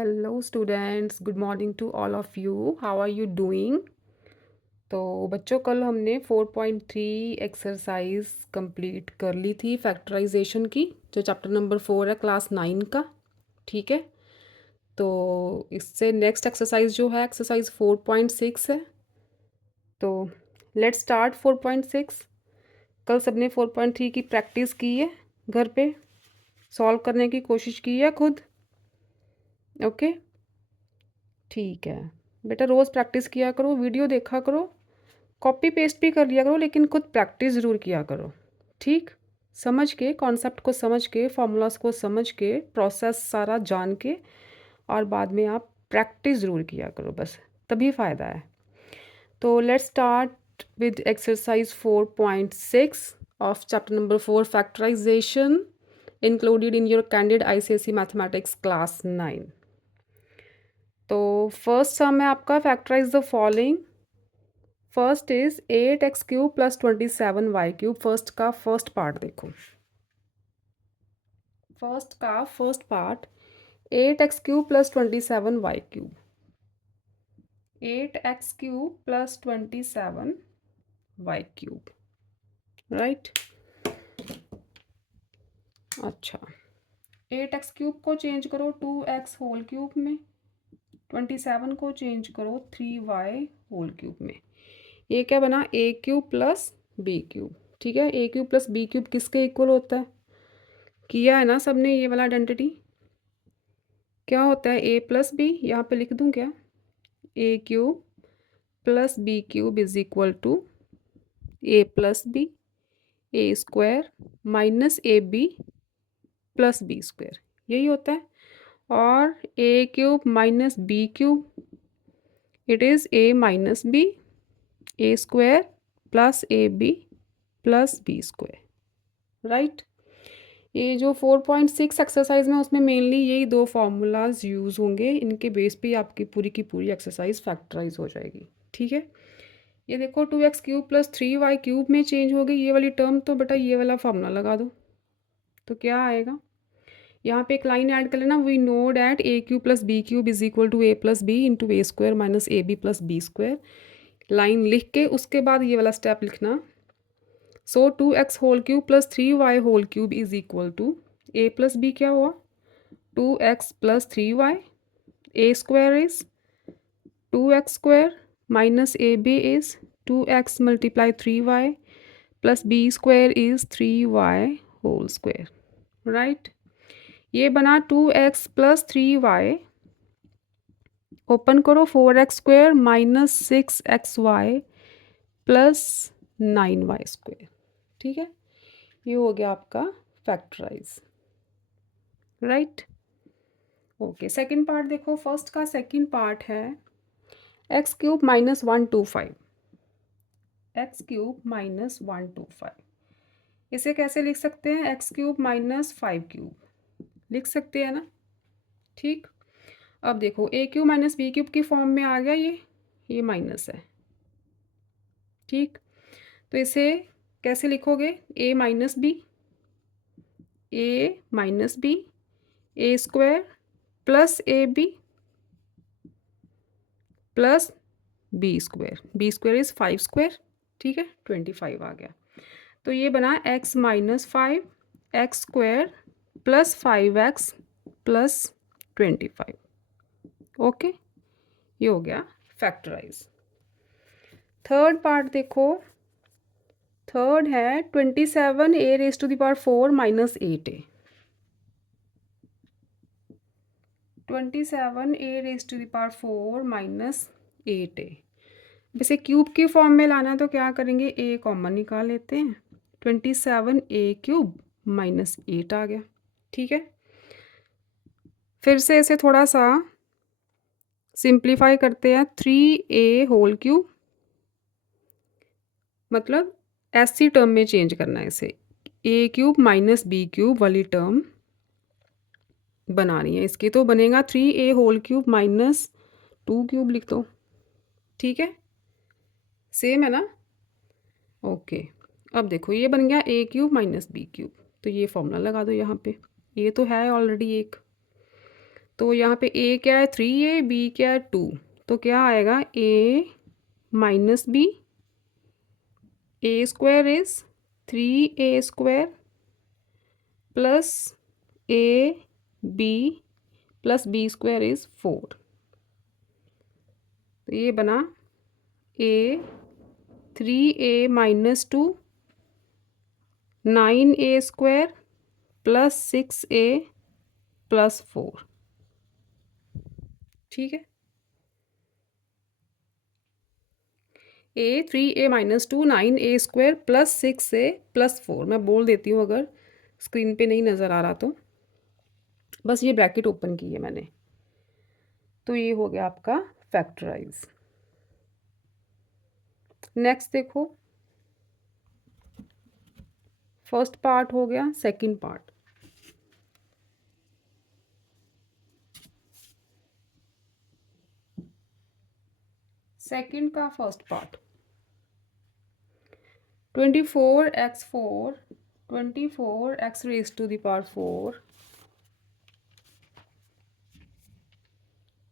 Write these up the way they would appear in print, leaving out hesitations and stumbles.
Hello students, good morning to all of you. How are you doing? तो बच्चों, कल हमने 4.3 एक्सरसाइज कंप्लीट कर ली थी फैक्टराइजेशन की, जो चैप्टर नंबर 4 है क्लास 9 का। ठीक है, तो इससे नेक्स्ट एक्सरसाइज जो है एक्सरसाइज 4.6 है। तो लेट्स स्टार्ट 4.6। कल सबने 4.3 की प्रैक्टिस की है, घर पे सॉल्व करने की कोशिश की है खुद। ओके, ठीक है बेटा, रोज़ प्रैक्टिस किया करो, वीडियो देखा करो, कॉपी पेस्ट भी कर लिया करो, लेकिन खुद प्रैक्टिस ज़रूर किया करो। ठीक, समझ के, कॉन्सेप्ट को समझ के, फार्मूलाज को समझ के, प्रोसेस सारा जान के, और बाद में आप प्रैक्टिस ज़रूर किया करो, बस तभी फ़ायदा है। तो let's start with exercise 4.6 of chapter number 4 factorisation included in your candidate ICSE mathematics class 9। तो फर्स्ट सम है आपका, factorise the following. First is 8x³ plus 27y³। First का फर्स्ट पार्ट देखो, फर्स्ट का first part 8x³ plus 27y³। 8x³ plus 27y³, right. अच्छा, 8x³ को change करो 2x whole cube में, 27 को चेंज करो 3y होल क्यूब में। ये क्या बना, a³ प्लस b³। ठीक है, a³ प्लस b³ किसके इक्वल होता है? किया है ना सबने ये वाला आइडेंटिटी। क्या होता है a प्लस बी, यहाँ पे लिख दूँ क्या, a³ plus b³ is equal to a plus B, a² minus ab plus b², यही होता है। और a³ minus b³ it is a minus b, a² plus ab plus b², right. ये जो 4.6 एक्सरसाइज में उसमें मेनली यही दो फार्मूलाज यूज़ होंगे, इनके बेस पे आपकी पूरी की पूरी एक्सरसाइज फैक्टराइज हो जाएगी। ठीक है, ये देखो 2x³ प्लस 3y³ में चेंज हो गई ये वाली टर्म, तो बेटा ये वाला फार्मूला लगा दो, तो क्या आएगा। यहाँ पे एक लाइन ऐड कर लेना, we know that a³ plus b³ is equal to a plus B into a² minus ab plus b²। Line लिख के उसके बाद ये वाला स्टेप लिखना। So 2x whole cube plus 3y whole cube is equal to a plus B क्या हुआ, 2x plus 3y, a² is 2x² minus ab is 2x multiply 3y plus b² is 3y whole square, right. ये बना 2x plus 3y, open करो 4x² minus 6xy plus 9y²। ठीक है, ये हो गया आपका factorise, right. Okay, second part देखो, फर्स्ट का सेकंड पार्ट है x³ माइनस 125, x³ माइनस 125। इसे कैसे लिख सकते हैं, x³ माइनस 5³ लिख सकते हैं ना। ठीक, अब देखो a³ माइनस b³ की फॉर्म में आ गया, ये माइनस है। ठीक, तो इसे कैसे लिखोगे, a minus B, a² plus ab plus b² is 5²। ठीक है, 25 आ गया। तो ये बना x minus 5 x² plus 5x plus 25। Okay, ये हो गया फैक्टराइज। थर्ड पार्ट देखो, थर्ड है 27a⁴ minus 8a। 27a⁴ minus 8a। वैसे क्यूब की फॉर्म में लाना है तो क्या करेंगे, a कॉमन निकाल लेते हैं, 27a³ माइनस 8 आ गया। ठीक है, फिर से इसे थोड़ा सा सिंप्लीफाई करते हैं, 3a होल क्यूब, मतलब ऐसी टर्म में चेंज करना है इसे, a³ माइनस b³ वाली टर्म बनानी है इसकी, तो बनेगा 3a होल क्यूब माइनस 2³ लिख दो। ठीक है, सेम है ना। ओके, अब देखो ये बन गया a³ माइनस b³, तो ये फॉर्मूला लगा दो यहाँ पे, ये तो है ऑलरेडी एक, तो यहाँ पे ए क्या है 3a, बी क्या है 2, तो क्या आएगा a minus B, A square is 3a square plus A B plus B square is 4। तो ये बना a 3a minus 2 9a square plus 6a plus 4। ठीक है, a 3a minus 2 9a square plus 6a plus 4। मैं बोल देती हूँ अगर स्क्रीन पे नहीं नज़र आ रहा तो, बस ये ब्रैकेट ओपन की है मैंने। तो ये हो गया आपका फैक्टराइज। नेक्स्ट देखो, फर्स्ट पार्ट हो गया, सेकंड पार्ट। सेकंड का first part 24x4 24x raise to the power 4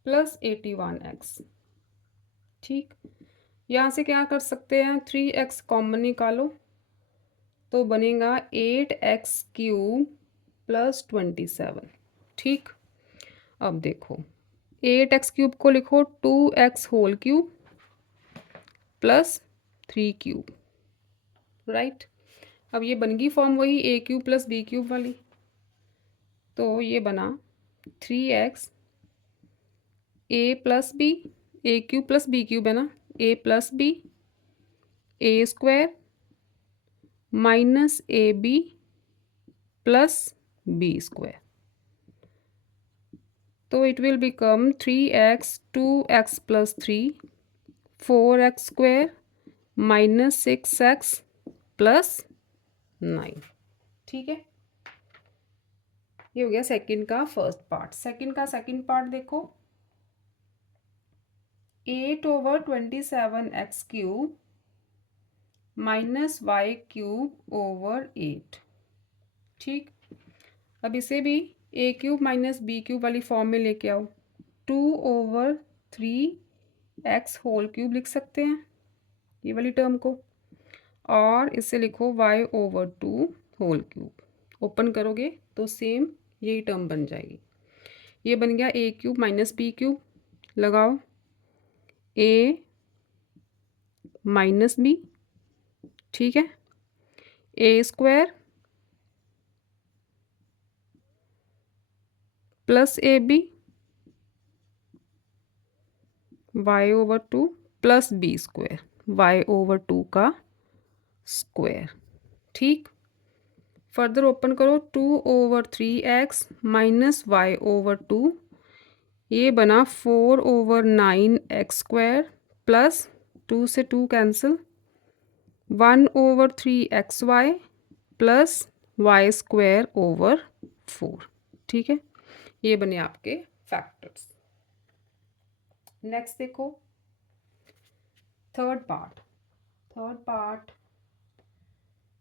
plus 81x। ठीक, यहाँ से क्या कर सकते हैं, 3x कॉमन निकालो तो बनेगा 8x क्यूब प्लस 27। ठीक, अब देखो 8x क्यूब को लिखो 2x whole cube plus 3 cube, right. अब ये बन गई फॉर्म वही a cube plus b cube वाली, तो ये बना 3x a plus B, A cube plus B cube है ना, a plus B A square minus A B plus B square. तो it will become 3x 2x plus 3 4x square minus 6x plus 9। ठीक है, ये हो गया second का first part. Second का सेकंड पार्ट देखो, 8/27x cube minus Y cube over 8। ठीक, अब इसे भी a cube minus B cube वाली फॉर्म में लेके आओ, 2/3x होल क्यूब लिख सकते हैं ये वाली टर्म को, और इसे लिखो y over 2 whole cube. Open करोगे तो सेम यही टर्म बन जाएगी। ये बन गया a cube minus B cube, लगाओ a माइनस बी, ठीक है, A square plus A B Y over 2 plus B square Y over 2 का स्क्वायर। ठीक, फर्दर ओपन करो 2/3x माइनस वाई ओवर 2, ये बना 4/9x स्क्वायर प्लस 2 से 2 cancel 1/3xy plus Y square over 4। ठीक है, ये बने आपके फैक्टर्स। नेक्स्ट देखो थर्ड पार्ट। थर्ड पार्ट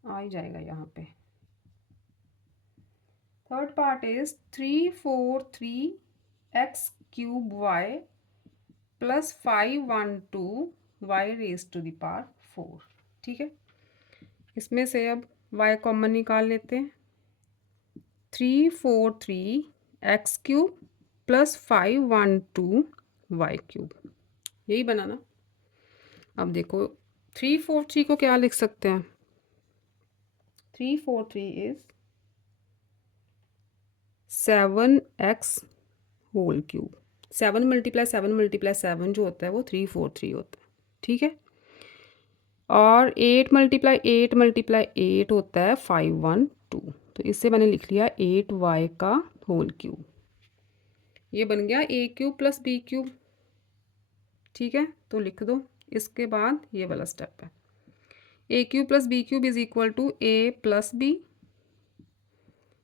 आ ही जाएगा यहाँ पे। Third part is 343x cube y plus 512 y raise to the power 4। ठीक है, इसमें से अब y कॉमन निकाल लेते हैं, 343x cube plus 512 y cube, यही बना ना। अब देखो 343 को क्या लिख सकते हैं, 343 is 7x whole cube. 7 multiply 7 multiply 7 जो होता है वो 343 होता है। ठीक है, और 8 मल्टीप्लाई 8 मल्टीप्लाई 8 होता है 512। तो इससे मैंने लिख लिया 8y का होल क्यूब। ये बन गया a cube plus b cube. ठीक है, तो लिख दो। इसके बाद ये वाला स्टेप है, a cube plus b cube is equal to a plus B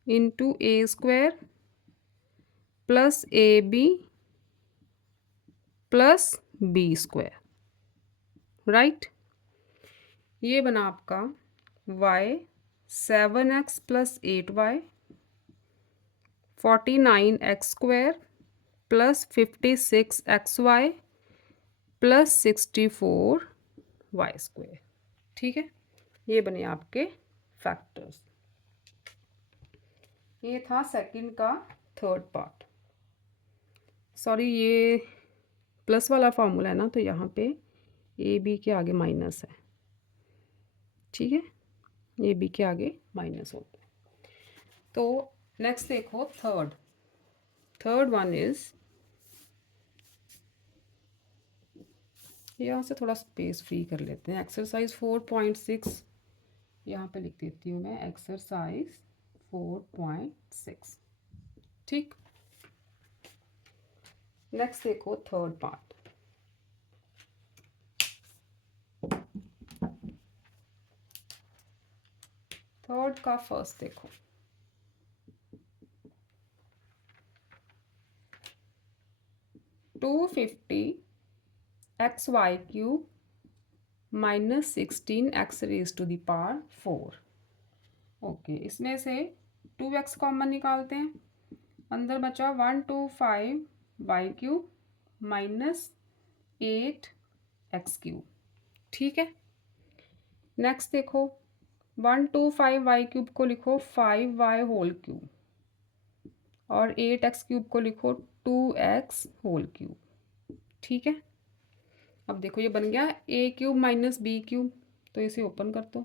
into A square plus A B plus B square, right. ये बना आपका y 7x plus 8y 49x square plus 56xy plus 64y²। ठीक है, ये बने आपके factors. ये था सेकंड का थर्ड पार्ट। सॉरी, ये प्लस वाला फॉर्मूला है ना, तो यहाँ पे ए बी के आगे माइनस है। ठीक है, ए बी के आगे माइनस होता है। तो नेक्स्ट देखो थर्ड वन इज, यहाँ से थोड़ा स्पेस फ्री कर लेते हैं। एक्सरसाइज 4.6 यहाँ पे लिख देती हूँ मैं, एक्सरसाइज 4.6। ठीक, नेक्स्ट देखो थर्ड पार्ट। थर्ड का फर्स्ट देखो, (250xy³ माइनस 16x⁴। ओके, इसमें से 2x कॉमन निकालते हैं। अंदर बचा 125y³ माइनस 8x³। ठीक है, नेक्स्ट देखो 125y³ को लिखो 5y³ और 8x³ को लिखो 2x³। ठीक है, अब देखो ये बन गया a³ माइनस b³, तो इसे ओपन कर दो।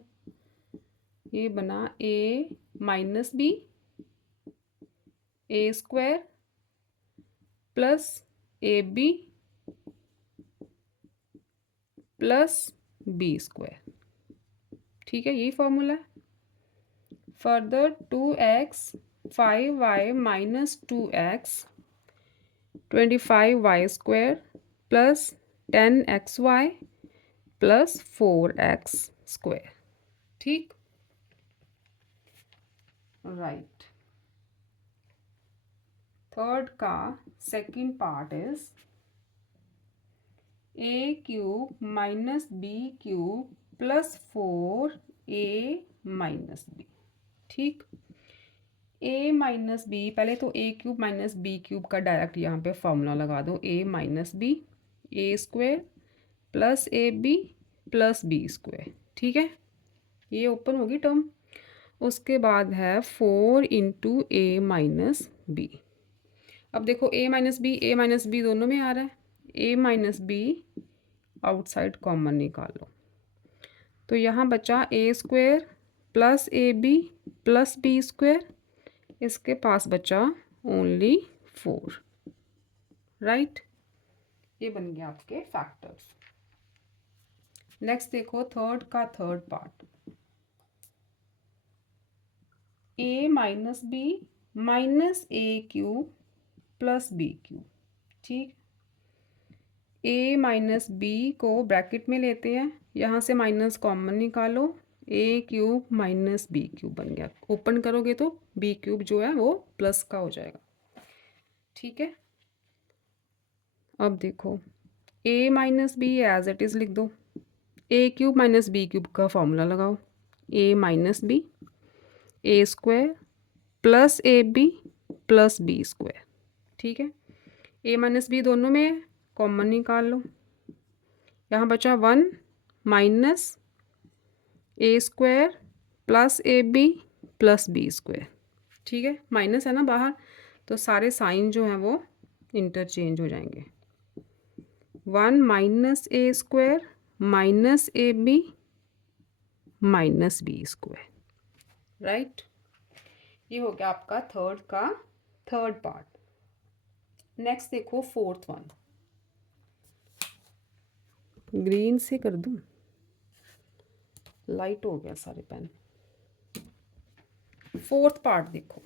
ये बना a minus b a² plus ab plus b²। ठीक है, यही फॉर्मूला है। Further 2x 5y minus 2x 25y² plus 10xy plus 4x²। ठीक, राइट। थर्ड का second part is a³ minus b³ plus 4a minus b। ठीक, a minus b, पहले तो a³ minus b³ का डायरेक्ट यहाँ पे फॉर्मूला लगा दो। a minus b a² plus ab plus b²। ठीक है, ये ओपन होगी टर्म। उसके बाद है 4 इंटू a माइनस b। अब देखो a माइनस b दोनों में आ रहा है। a minus b outside common निकालो, तो यहाँ बचा a² plus ab plus b²। इसके पास बचा ओनली 4। राइट, ये बन गया आपके फैक्टर्स। नेक्स्ट देखो थर्ड का third part, a minus b minus a³ plus b³। ठीक, a माइनस b को ब्रैकेट में लेते हैं, यहाँ से माइनस कॉमन निकालो, a³ माइनस b³ बन गया। ओपन करोगे तो b³ जो है वो प्लस का हो जाएगा। ठीक है, अब देखो a minus b as it is लिख दो। a³ माइनस b³ का फॉर्मूला लगाओ। a minus b a² plus ab plus b²। ठीक है, a माइनस b दोनों में कॉमन निकाल लो। यहाँ बचा 1 minus a² plus ab plus b²। ठीक है, माइनस है ना बाहर, तो सारे साइन जो हैं वो इंटरचेंज हो जाएंगे। 1 minus a² minus ab minus b²। Right, ये हो गया आपका थर्ड का थर्ड पार्ट। नेक्स्ट देखो फोर्थ वन, ग्रीन से कर दूं, लाइट हो गया सारे पेन। फोर्थ पार्ट देखो,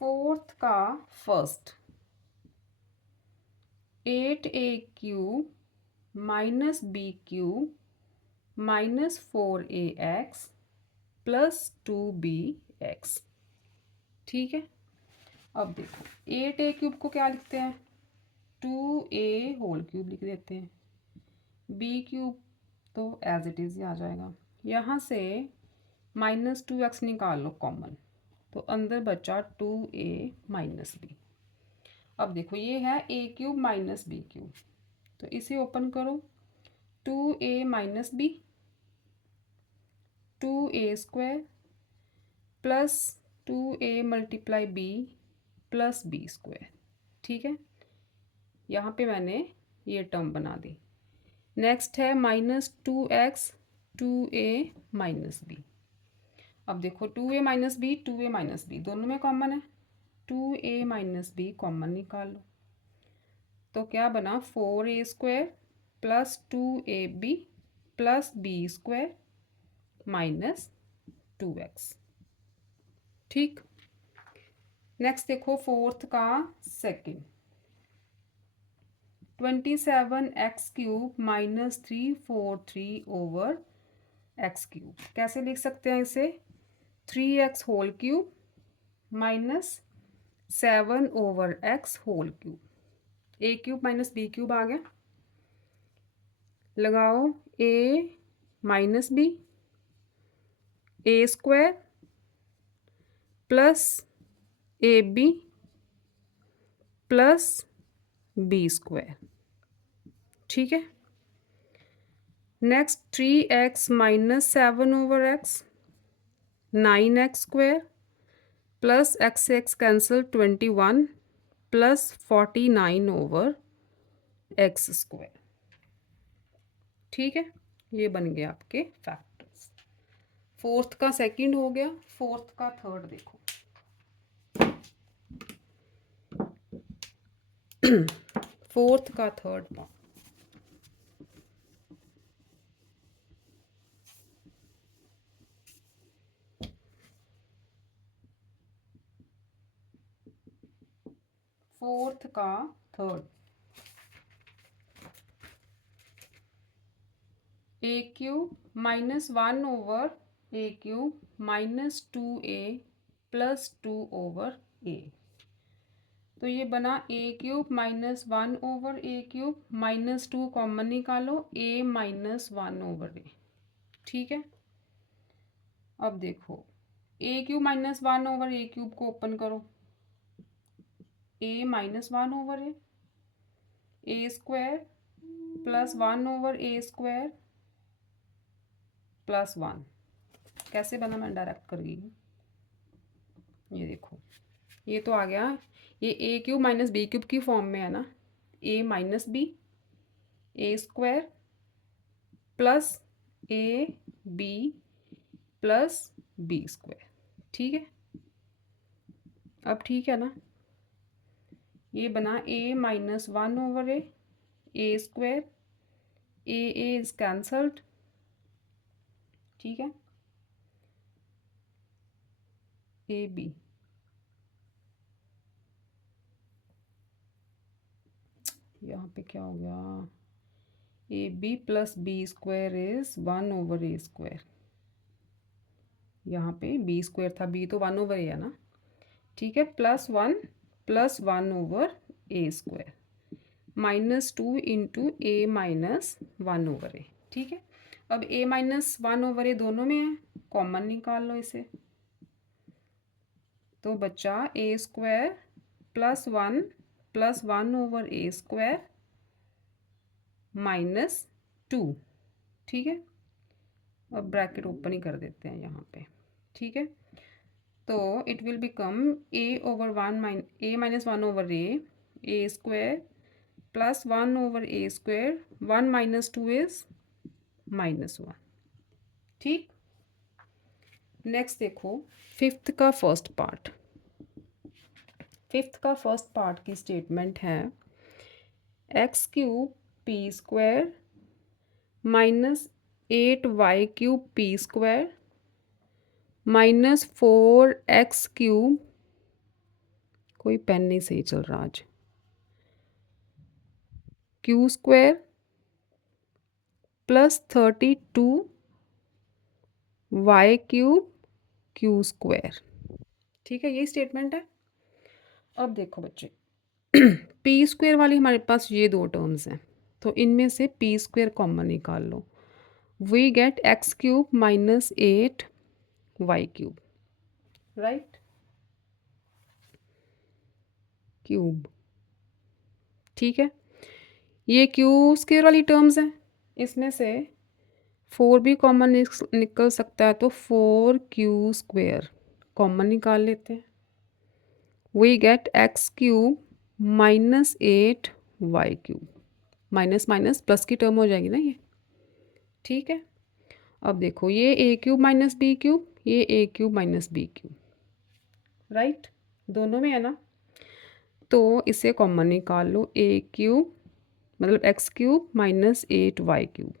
फोर्थ का first 8a³ minus b³ minus 4ax plus 2bx। ठीक है, अब देखो 8a³ को क्या लिखते हैं, 2a³ लिख देते हैं। b³ तो एज इट इज़ ही आ जाएगा। यहाँ से माइनस 2x निकाल लो कॉमन, तो अंदर बचा 2a माइनस बी। अब देखो ये है a cube minus B cube, तो इसे ओपन करो, 2a minus B 2a square plus 2a multiply b plus B square. ठीक है, यहाँ पे मैंने ये टर्म बना दी। नेक्स्ट है minus 2x 2a minus B. अब देखो 2a माइनस बी दोनों में कॉमन है, 2a माइनस बी कॉमन निकाल लो, तो क्या बना 4a square plus 2ab plus B square minus 2x। ठीक, नेक्स्ट देखो फोर्थ का second, 27x cube minus 343 over X cube. कैसे लिख सकते हैं इसे, 3x whole cube minus 7 over x whole cube. A cube minus B cube आ गया, लगाओ a minus B A square plus A B plus B square. ठीक है, next 3x minus 7 over x 9x square plus x से x cancel 21 plus 49 over x square. ठीक है, ये बन गया आपके फैक्टर्स। फोर्थ का सेकंड हो गया, फोर्थ का थर्ड देखो। फोर्थ का थर्ड पार्ट, फोर्थ का third, A cube minus 1 over A cube minus 2a plus 2 over a। तो ये बना A cube minus 1 over A cube minus 2 common निकालो, a माइनस 1 ओवर a। ठीक है, अब देखो ए क्यूब माइनस 1 ओवर ए क्यूब को ओपन करो, a minus 1 over A square plus 1 over A square plus 1। कैसे बना, मैं डायरेक्ट कर गई हूँ। ये देखो, ये तो आ गया, ये A cube minus B cube की फॉर्म में है ना, a minus B A square plus A B plus B square. ठीक है, अब ठीक है ना, ये बना a minus 1 over A square, A is cancelled. ठीक है, ए बी, यहाँ पे क्या हो गया, A B plus B square is 1 over A square. यहाँ पे बी स्क्वायर था, बी तो 1 ओवर ए है ना। ठीक है, plus 1 over A square minus 2 into A minus 1 over ए। ठीक है, अब a माइनस 1 ओवर ए दोनों में है, कॉमन निकाल लो इसे, तो बचा ए square plus 1 over A square minus 2। ठीक है, अब ब्रैकेट ओपन ही कर देते हैं यहाँ पे। ठीक है, तो it will become a minus 1 over A square plus 1 over A square, 1 minus 2 is minus 1। ठीक, नेक्स्ट देखो फिफ्थ का फर्स्ट पार्ट। फिफ्थ का फर्स्ट पार्ट की स्टेटमेंट है x cube P square minus 8y cube P square minus 4x cube, कोई pen नहीं सही चल रहा आज, Q square plus 32y cube Q square. ठीक है, ये स्टेटमेंट है। अब देखो बच्चे, पी स्क्वायर वाली हमारे पास ये दो टर्म्स हैं, तो इनमें से पी स्क्वायर कॉमन निकाल लो, we get X cube minus 8 Y cube, right, cube. ठीक है, ये क्यू स्क्वायर वाली टर्म्स हैं, इसमें से 4 भी कॉमन निकल सकता है, तो 4q स्क्वायर कॉमन निकाल लेते हैं। We get X cube minus 8y cube, minus minus plus की टर्म हो जाएगी ना ये। ठीक है, अब देखो ये A cube minus B cube, ये A cube minus B cube, right, दोनों में है ना, तो इसे कॉमन निकाल लो। ए क्यूब मतलब X cube minus 8y cube,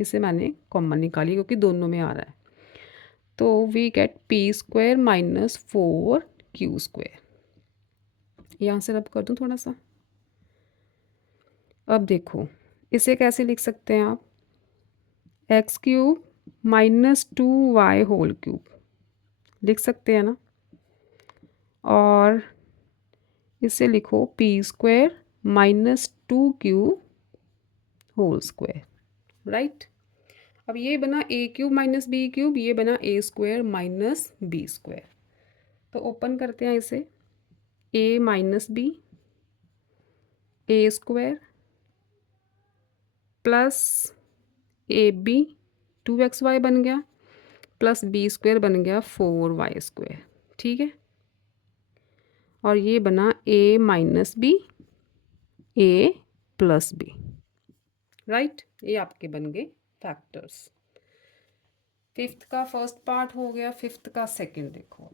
इसे मैंने कॉमन निकाली क्योंकि दोनों में आ रहा है, तो we get P square minus 4q square. यहाँ से रब कर दूँ थोड़ा सा। अब देखो इसे कैसे लिख सकते हैं आप, X cube minus 2y whole cube लिख सकते हैं ना, और इसे लिखो P square minus 2q whole square, right. अब ये बना A cube minus B cube, ये बना A square minus B square, तो ओपन करते हैं इसे, A minus B A square plus A B 2xy बन गया, प्लस बी स्क्वायर बन गया 4y स्क्वायर। ठीक है, और ये बना ए minus B A plus B, right, ये आपके बन गए फैक्टर्स। फिफ्थ का फर्स्ट पार्ट हो गया, फिफ्थ का सेकंड देखो।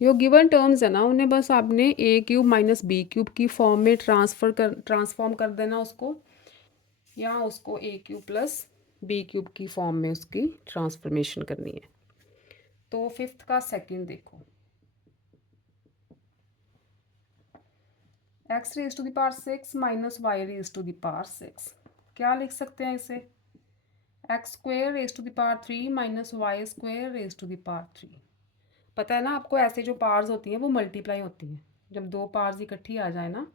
जो गिवन टर्म्स है ना, उन्हें बस आपने ए क्यूब माइनस बी क्यूब की फॉर्म में ट्रांसफॉर्म कर देना उसको, या उसको ए क्यूब प्लस बी क्यूब की फॉर्म में उसकी ट्रांसफॉर्मेशन करनी है। तो फिफ्थ का सेकंड देखो, X raise to the power 6 minus Y raise to the power 6, क्या लिख सकते हैं इसे, X square raise to the power 3 minus Y square raise to the power 3। पता है ना आपको, ऐसे जो पार्स होती हैं वो मल्टीप्लाई होती हैं, जब दो पार्स इकट्ठी आ जाए ना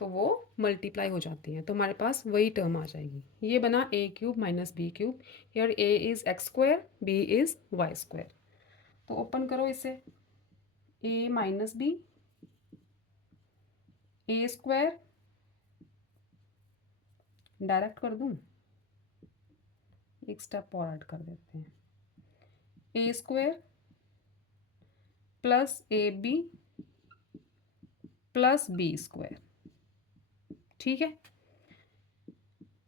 तो वो मल्टीप्लाई हो जाती हैं, तो हमारे पास वही टर्म आ जाएगी। ये बना A cube minus B cube, here A is X square, B is Y square, तो ओपन करो इसे, A minus B A square, direct कर दूँ, एक स्टेप और ऐड कर देते हैं, A square plus A B plus B square. ठीक है,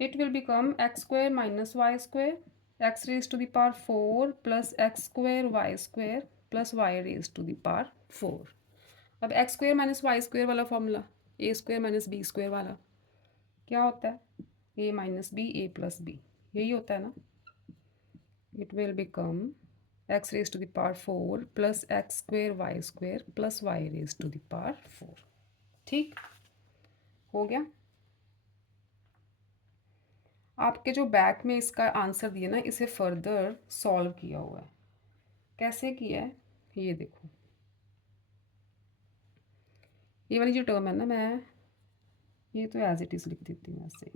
it will become x square minus y square, x raised to the power 4 plus x square y square plus y raised to the power 4। अब x square minus Y square वाला formula, a square minus B square वाला क्या होता है, a minus B A plus B, यही होता है ना। It will become x raised to the power 4 plus x square y square plus y raised to the power 4। ठीक हो गया। आपके जो बैक में इसका आंसर दिया ना, इसे फर्दर सॉल्व किया हुआ है, कैसे किया है ये देखो। ये वाली जो टर्म है ना, मैं ये तो एज इट इज़ लिख देती हूँ ऐसे।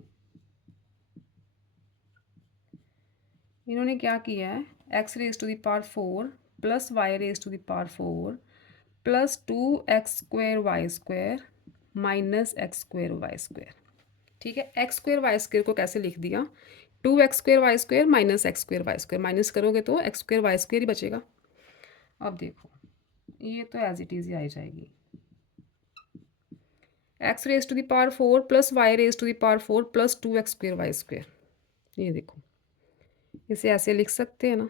इन्होंने क्या किया है, X raise to the power 4 plus Y raise to the power 4 plus 2x square Y square minus X square Y square. ठीक है, एक्स स्क्वायर वाई स्क्वायर को कैसे लिख दिया, 2x square Y square minus X square Y square, minus करोगे तो X square Y square ही बचेगा। अब देखो ये तो एज इट इज़ ही आ जाएगी, X raise to the power 4 plus Y raise to the power 4 plus 2x square Y square. ये देखो इसे ऐसे लिख सकते हैं ना,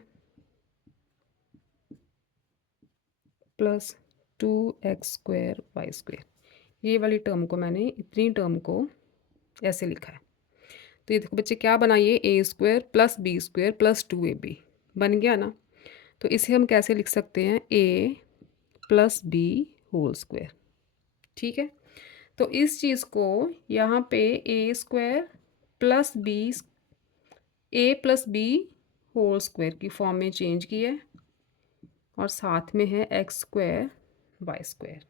plus 2x square Y square. ये वाली टर्म को मैंने, इतनी टर्म को ऐसे लिखा है, तो ये देखो बच्चे क्या बनाइए, A square plus B square plus 2ab बन गया ना। तो इसे हम कैसे लिख सकते हैं, a plus B whole square. ठीक है, तो इस चीज़ को यहाँ पे A square plus B A plus B whole square की फॉर्म में चेंज किया है, और साथ में है X square Y square.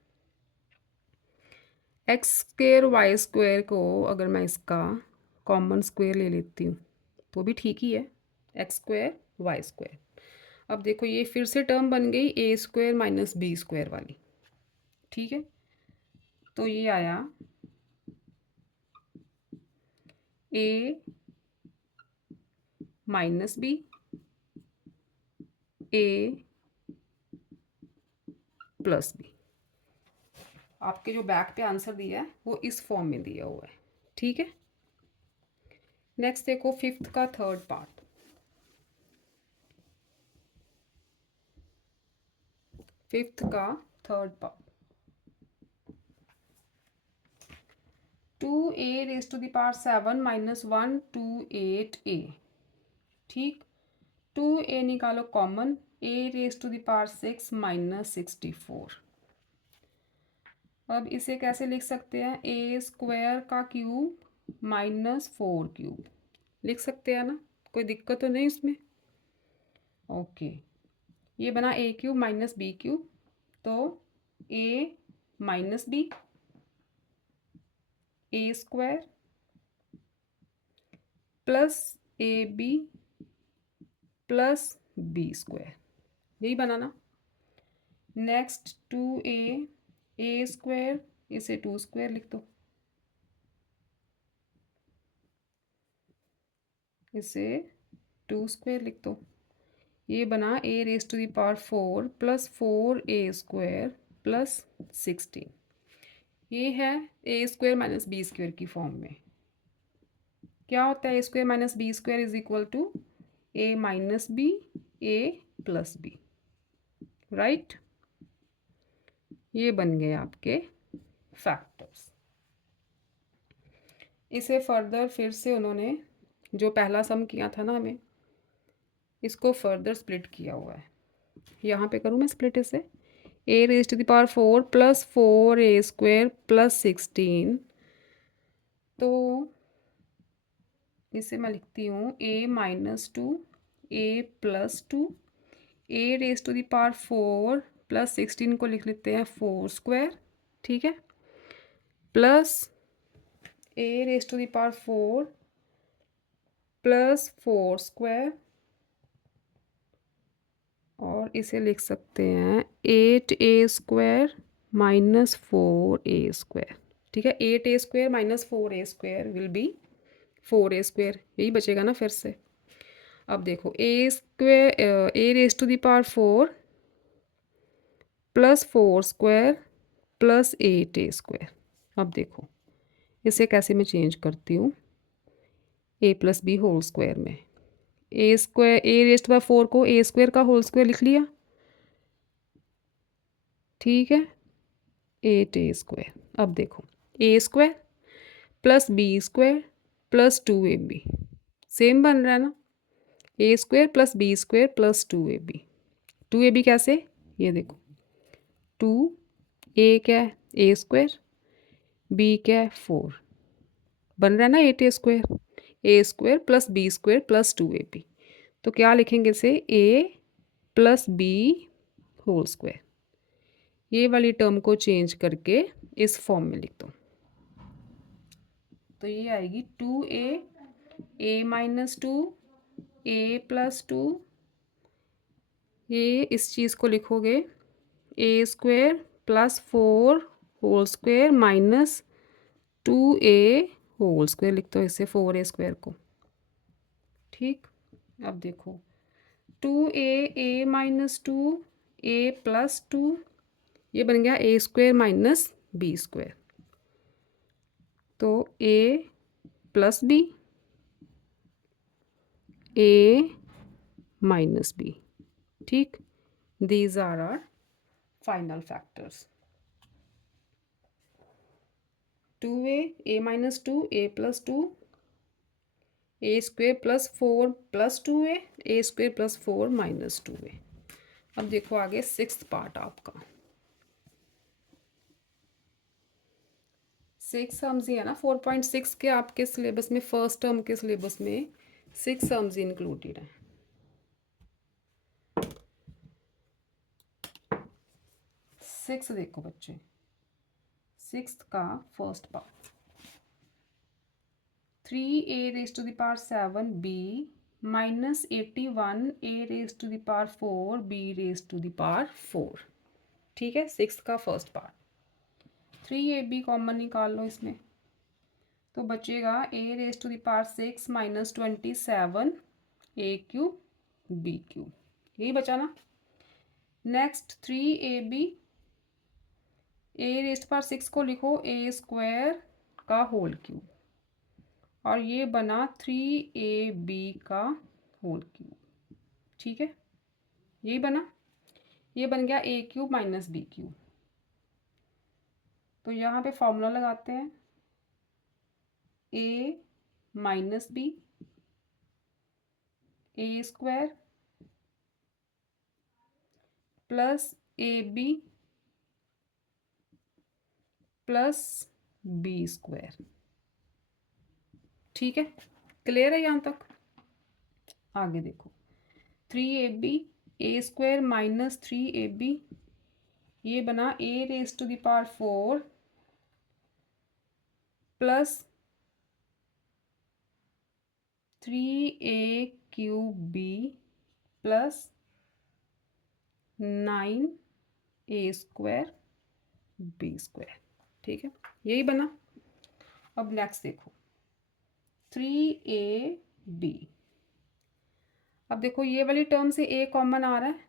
X square Y square को अगर मैं इसका कॉमन स्क्वायर ले लेती हूँ तो भी ठीक ही है, एक्स स्क्वायर वाई स्क्वायर। अब देखो ये फिर से टर्म बन गई ए स्क्वायर माइनस बी स्क्वायर वाली, ठीक है। तो ये आया ए minus B A plus B. आपके जो बैक पे आंसर दिया है वो इस फॉर्म में दिया हुआ है, ठीक है। नेक्स्ट देखो फिफ्थ का थर्ड पार्ट। फिफ्थ का third part, 2a raise to the power 7 minus 128a, ठीक। 2a निकालो common, a raise to the power 6 minus 64। अब इसे कैसे लिख सकते हैं, ए स्क्वायर का क्यूब माइनस 4 क्यूब लिख सकते हैं ना, कोई दिक्कत तो नहीं इसमें। ओके, ये बना A cube minus B cube, तो A minus B A square plus A B plus B square, यही बनाना। नेक्स्ट 2a स्क्वायर, इसे 2 स्क्वायर लिख दो, इसे 2 स्क्वायर लिख दो। ये बना a raise to the power 4 plus 4a square plus 16। ये है A square minus B square की फॉर्म में। क्या होता है A square minus B square is equal to A minus B A plus B, right. ये बन गए आपके फैक्टर्स। इसे फर्दर फिर से उन्होंने जो पहला सम किया था ना हमें, इसको फर्दर स्प्लिट किया हुआ है। यहाँ पे करूँ मैं स्प्लिट इसे, A raise to the power 4 plus 4a square plus 16, तो इसे मैं लिखती हूँ a minus 2 a plus 2, A raise to the power 4 plus 16 को लिख लेते हैं 4 स्क्वायर, ठीक है, plus A raise to the power 4 plus 4 square, और इसे लिख सकते हैं 8a square minus 4a square, ठीक है। 8a square minus 4a square will be 4a square, यही बचेगा ना फिर से। अब देखो A square A raise to the power 4 plus 4 square plus 8a square. अब देखो इसे कैसे मैं चेंज करती हूँ, A plus B whole square में। A square A raise to the power 4 को ए स्क्वायर का होल स्क्वायर लिख लिया, ठीक है, 8a स्क्वायर। अब देखो A square plus B square plus 2ab, same बन रहा है ना, A square plus B square plus 2ab। 2ab कैसे, ये देखो 2 ए क्या है ए स्क्वायर, बी क्या है 4, बन रहा है ना 8a square, A square plus B square plus 2ab। तो क्या लिखेंगे इसे, A plus B whole square. ये वाली टर्म को चेंज करके इस फॉर्म में लिख दो, तो ये आएगी 2a A minus 2 A plus 2, ये इस चीज़ को लिखोगे A square plus 4 whole square minus 2a whole square लिख दो इसे 4a स्क्वायर को, ठीक। अब देखो 2a A minus 2 A plus 2, ये बन गया A square minus B square, तो A plus B A minus B, ठीक। These are our final factors, 2a A minus 2 A plus 2 A square plus 4 plus 2a A square plus 4 minus 2a। अब देखो आगे sixth part आपका, 6 sums ही है ना, 4.6 के आपके सिलेबस में, फर्स्ट टर्म के सिलेबस में 6 सम्स इंक्लूडेड हैं। 6 देखो बच्चे, सिक्स्थ का first part, 3a⁻7b minus 81 a⁻4 b⁻4। ठीक है, 6 का फर्स्ट पार्ट। 3ab कॉमन निकाल लो इसमें, तो बचेगा a⁻6 माइनस 27 a³ b³। यही बचा ना। नेक्स्ट 3ab, a⁻6 को लिखो a² का होल क्यूब, और ये बना 3ab का होल क्यूब। ठीक है, यही बना। ये बन गया a³ माइनस b³। तो यहाँ पे फॉर्मूला लगाते हैं, a minus b a² plus ab plus b²। ठीक है, क्लियर है यहाँ तक। आगे देखो, 3ab a² माइनस 3ab, ये बना a⁻4 plus 3a³ plus 9a² b²। ठीक है, यही बना। अब नेक्स्ट देखो 3ab। अब देखो ये वाली टर्म से a कॉमन आ रहा है,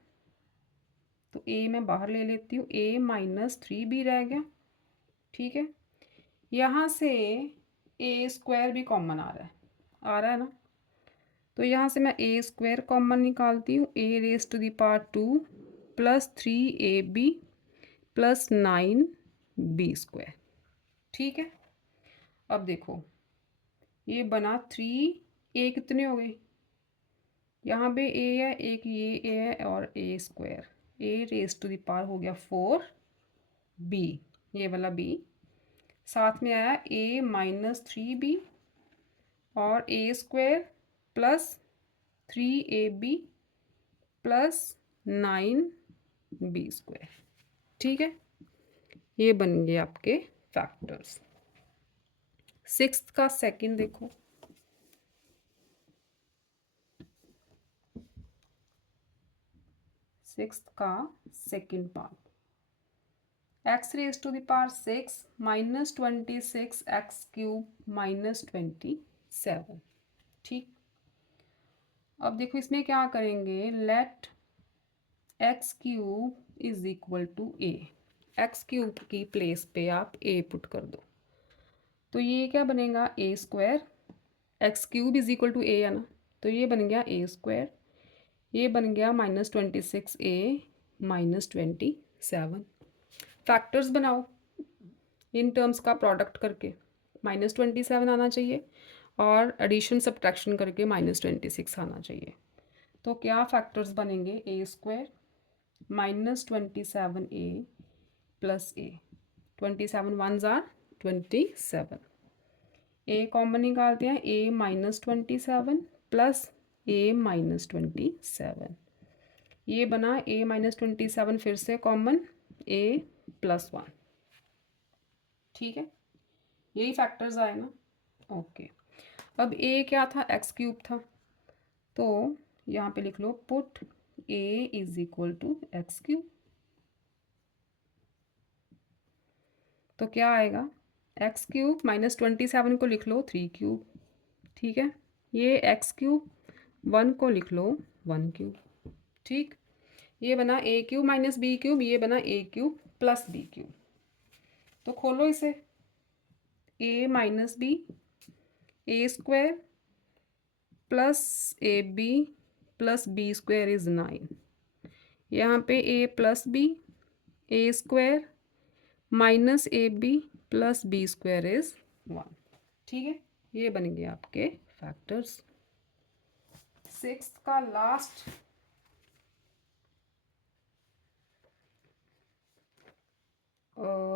तो a मैं बाहर ले लेती हूँ, a माइनस 3b रह गया। ठीक है, यहाँ से a² भी कॉमन आ रहा है ना। तो यहाँ से मैं a² कॉमन निकालती हूँ, a⁻2 plus 3ab plus 9b²। ठीक है, अब देखो ये बना 3a कितने हो गए, यहाँ पे a है, एक ये a है और a², a⁻4 हो गया 4b, ये वाला b, साथ में आया a-3b और a² plus 3ab plus 9b²। ठीक है, ये बन गए आपके फैक्टर्स। 6th का सेकंड देखो, सिक्स्थ का second part, x⁻6 minus 26 x³ minus 27। ठीक, अब देखो इसमें क्या करेंगे, let x³ is equal to a। x³ की प्लेस पे आप a पुट कर दो, तो ये क्या बनेगा a², x³ is equal to a है ना, तो ये बन गया a², ये बन गया माइनस 26a माइनस 27। फैक्टर्स बनाओ इन टर्म्स का प्रोडक्ट करके, माइनस 27 आना चाहिए और एडिशन सब्ट्रैक्शन करके माइनस 26 आना चाहिए। तो क्या फैक्टर्स बनेंगे, a² minus 27a plus a, 27 1s are 27, a common निकालते हैं, a minus 27 plus a minus 27, ये बना a माइनस 27 फिर से कॉमन a प्लस 1। ठीक है, यही फैक्टर्स आए ना। ओके, अब a क्या था, x³ था, तो यहाँ पे लिख लो put a is equal to x³। तो क्या आएगा, x³ माइनस 27 को लिख लो 3³। ठीक है, ये x³ 1 को लिख लो 1³। ठीक, ये बना a³ माइनस b³, ये बना a³ प्लस b³। तो खोलो इसे, a minus b a² plus ab plus b² is 9, यहाँ पे a plus b a² minus ab plus b² is 1। ठीक है, ये बन गया आपके फैक्टर्स। 6th का लास्ट,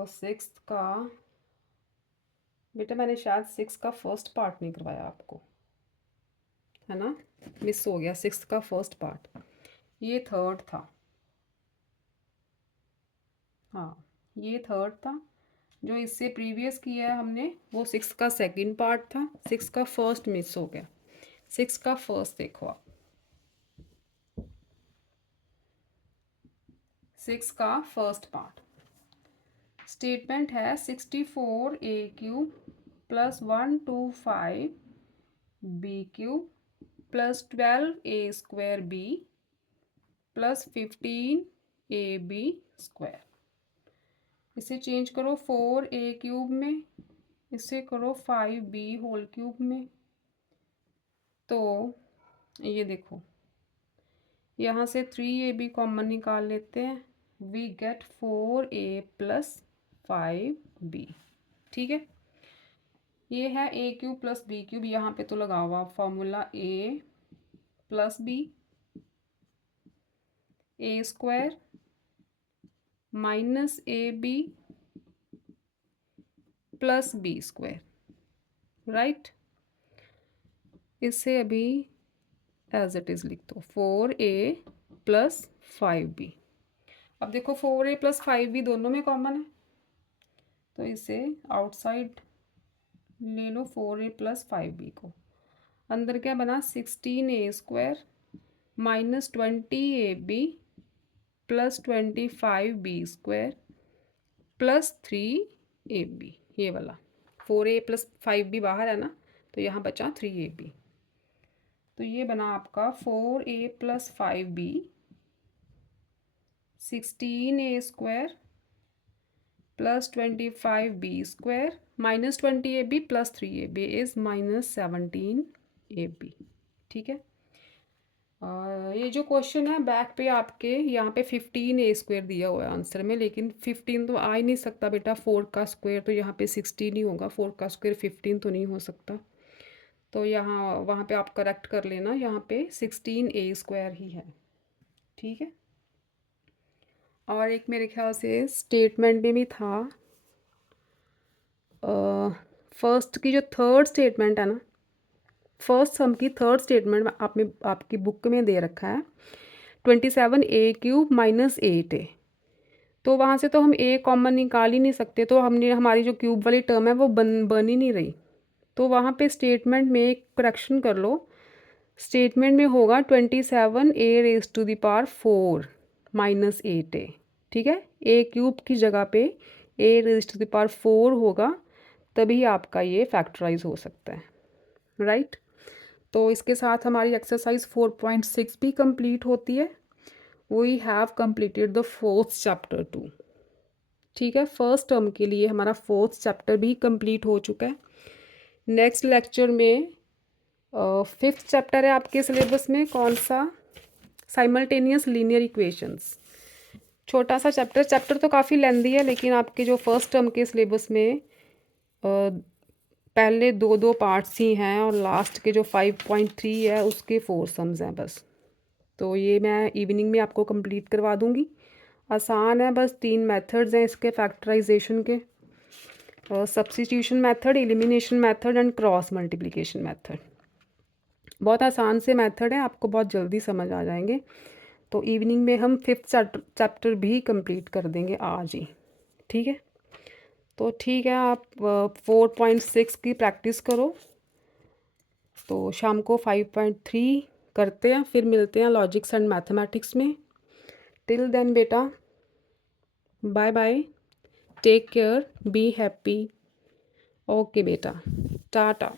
सिक्स्थ का बेटा मैंने शायद 6 का फर्स्ट पार्ट नहीं करवाया आपको, है ना, मिस हो गया 6th का फर्स्ट पार्ट, ये थर्ड था। हाँ, ये थर्ड था, जो इससे प्रीवियस किया है हमने वो 6 का सेकंड पार्ट था, 6 का फर्स्ट मिस हो गया। 6 का फर्स्ट देखो आप, 6 का फर्स्ट पार्ट स्टेटमेंट है 64a³ plus 125b³ plus 12a² plus 15ab²। इसे चेंज करो 4a³ में, इसे करो 5b³ में। तो ये देखो यहाँ से 3ab कॉमन निकाल लेते हैं, we gate 4a plus 5b। ठीक है, ये है a³ प्लस b³ यहाँ पे तो लगा हुआ formula a plus b a² minus ab plus b², right. इसे अभी एज इट इज़ लिख दो 4a प्लस 5b। अब देखो 4a प्लस 5b दोनों में कॉमन है, तो इसे आउटसाइड ले लो 4a प्लस 5b को। अंदर क्या बना 16a² minus 20ab plus 25b² plus 3ab। ये वाला 4a प्लस 5b बाहर है ना, तो यहाँ बचा 3ab। तो ये बना आपका 4a plus 5b 16a² plus 25b² minus 20ab plus 3ab is minus 17ab। ठीक है, ये जो क्वेश्चन है बैक पे आपके यहाँ पे 15a² दिया हुआ है आंसर में, लेकिन 15 तो आ ही नहीं सकता बेटा, 4 का स्क्वायर तो यहाँ पे 16 ही होगा, 4 का स्क्वायर 15 तो नहीं हो सकता। तो यहाँ वहाँ पे आप करेक्ट कर लेना, यहाँ पे 16a² ही है। ठीक है, और एक मेरे ख्याल से स्टेटमेंट में भी था, फर्स्ट की जो थर्ड स्टेटमेंट है ना, फर्स्ट सम की थर्ड स्टेटमेंट आप में आपकी बुक में दे रखा है 27a³ माइनस 8a। तो वहाँ से तो हम a कॉमन निकाल ही नहीं सकते, तो हमने हमारी जो क्यूब वाली टर्म है वो बन ही नहीं रही। तो वहाँ पे स्टेटमेंट में एक करेक्शन कर लो, स्टेटमेंट में होगा 27a⁴ माइनस 8a। ठीक है, a³ की जगह पे a⁴ होगा, तभी आपका ये फैक्टराइज हो सकता है, राइट। तो इसके साथ हमारी एक्सरसाइज 4.6 भी कंप्लीट होती है। We have completed the 4th chapter 2। ठीक है, फर्स्ट टर्म के लिए हमारा 4th चैप्टर भी कंप्लीट हो चुका है। नेक्स्ट लेक्चर में 5th चैप्टर है आपके सिलेबस में, कौन सा, साइमल्टेनियस लीनियर इक्वेशंस। छोटा सा चैप्टर तो काफ़ी लेंदी है, लेकिन आपके जो फर्स्ट टर्म के सिलेबस में पहले 2 पार्ट्स ही हैं और लास्ट के जो 5.3 है उसके 4 सम्स हैं बस। तो ये मैं इवनिंग में आपको कंप्लीट करवा दूंगी। आसान है, बस 3 मेथड्स हैं इसके फैक्टराइजेशन के, substitution method, elimination method and cross multiplication method. बहुत आसान से मेथड है, आपको बहुत जल्दी समझ आ जाएंगे। तो इवनिंग में हम 5th चैप्टर भी कंप्लीट कर देंगे आज ही। ठीक है, तो ठीक है, आप 4.6 की प्रैक्टिस करो, तो शाम को 5.3 करते हैं, फिर मिलते हैं लॉजिक्स एंड मैथमेटिक्स में। टिल देन बेटा bye bye, take care, be happy. Okay बेटा, टाटा।